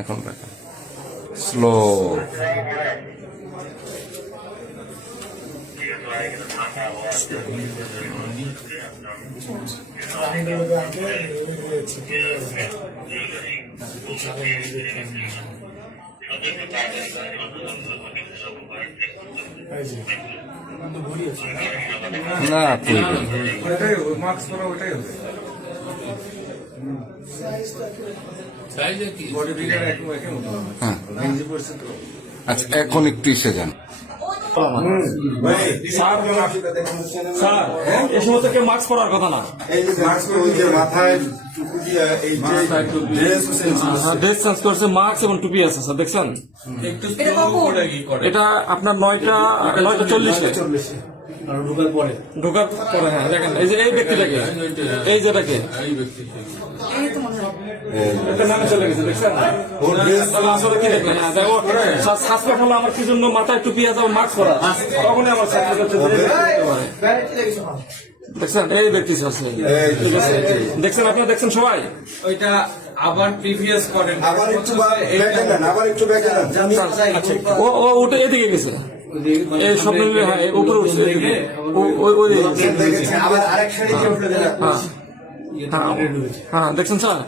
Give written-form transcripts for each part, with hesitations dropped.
এখন দেখেন স্লো। না মাস্ক পরা ওটাই হবে। হ্যাঁ আচ্ছা এখন একটু এসে যান। স্যার এই সময় তো কেউ মাস্ক পরার কথা না। ড্রেস চেঞ্জ করছে, মাস্ক এবং টুপি আছে স্যার, দেখছেন? এটা আপনার 9:40-এ ঢোকার পরে। হ্যাঁ দেখেন, এই যে এই ব্যক্তিটাকে, এই যেটাকে একটা নামে চলে গেছে, দেখছেন? আসলে কি দেখলেন? হ্যাঁ দেখো, সাসপেক্ট হলো আমার কি জন্য মাথায় টুপি আছে, মাস্ক পরা, তখনই আমার সাসপেক্ট হচ্ছে। দেখছেন এই ব্যক্তি দেখছেন, আপনারা দেখছেন সবাই। ওইটা আবার প্রিভিয়াস করেন, আবার একটু ও উঠে এদিকে গেছে, এই সব মিলে। হ্যাঁ উপরে উঠছে, হ্যাঁ দেখছেন স্যার,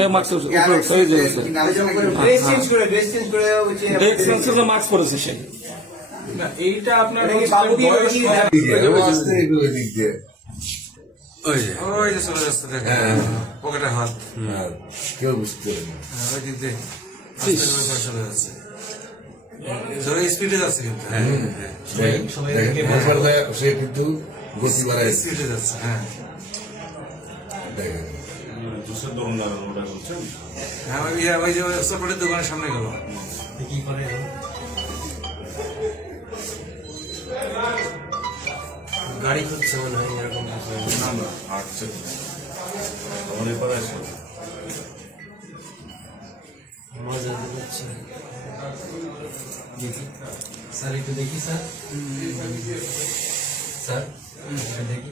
এই মাস্ক মাস্ক পরেছে সে। এইটা আপনার ওই যে চলে যাচ্ছে, দেখেন পকেটে হাত, কেউ বুঝতে পারে না। ওই দিক দিয়ে চলে যাচ্ছে, স্পিডে যাচ্ছে কিন্তু সে কিন্তু গতি বাড়ায় স্পিডে যাচ্ছে। হ্যাঁ দেখেন হ্যাঁ ওই যে চকলেটের দোকানের সামনে গেল। কি করে গাড়ি খুঁজছে মনে হয়, এরকম মজা দিচ্ছে। দেখি স্যার, একটু দেখি স্যার, স্যার একটু দেখি।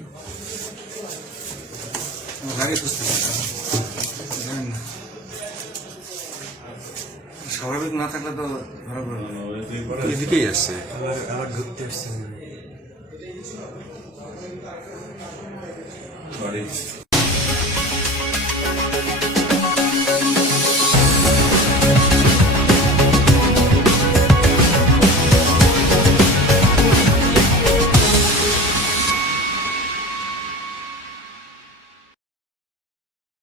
গাড়ি খুঁজতে স্বাভাবিক না থাকলে তো ধরা পড়বে। এদিকেই আসছে, আবার ঢুকতে আসছে।